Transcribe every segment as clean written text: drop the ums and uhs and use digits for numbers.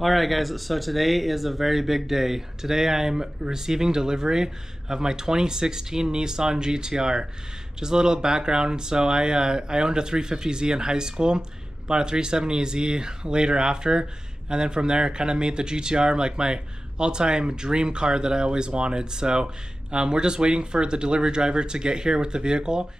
Alright guys, so today is a very big day. Today I'm receiving delivery of my 2016 Nissan GTR. Just a little background, so I owned a 350Z in high school, bought a 370Z later after, and then from there kind of made the GTR like my all-time dream car that I always wanted. So we're just waiting for the delivery driver to get here with the vehicle.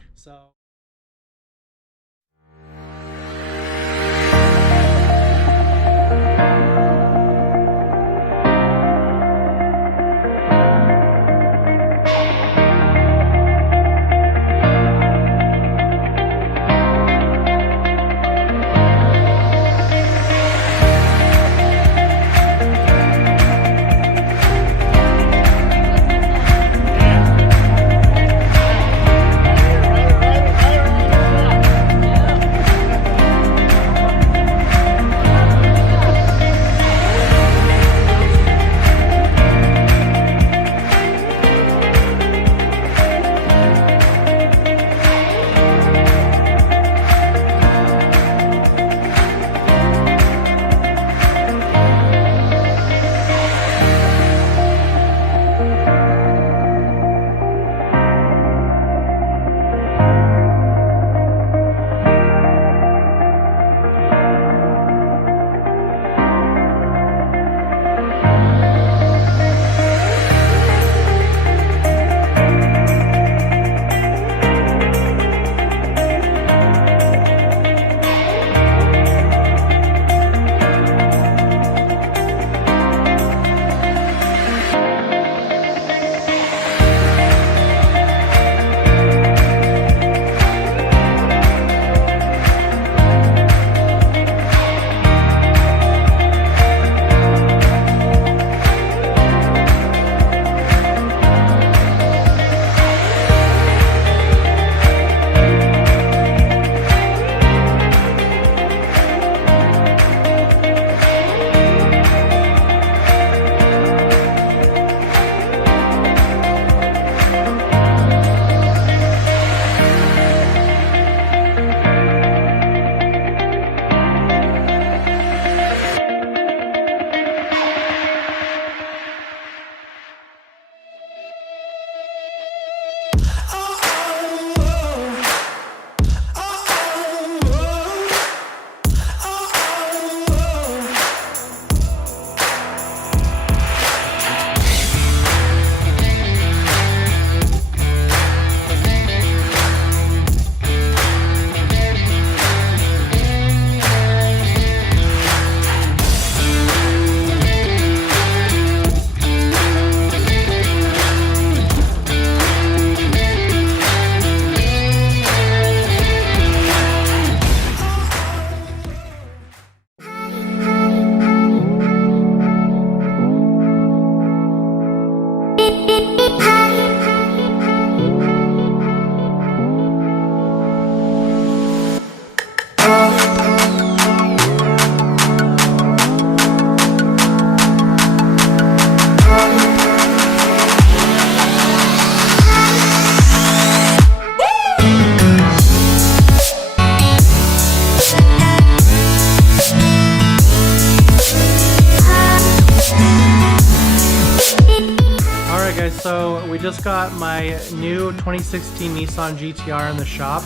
So we just got my new 2016 Nissan GTR in the shop,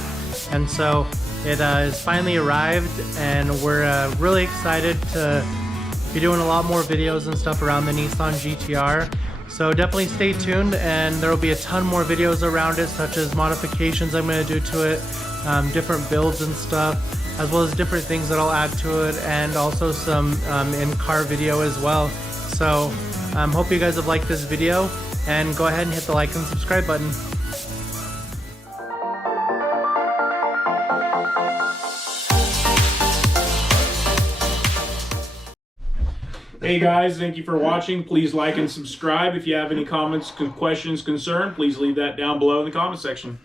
and so it has finally arrived, and we're really excited to be doing a lot more videos and stuff around the Nissan GTR. So definitely stay tuned, and there will be a ton more videos around it, such as modifications I'm going to do to it, different builds and stuff, as well as different things that I'll add to it, and also some in-car video as well. So hope you guys have liked this video, and go ahead and hit the like and subscribe button. Hey guys, thank you for watching. Please like and subscribe. If you have any comments, questions, concern, please leave that down below in the comment section.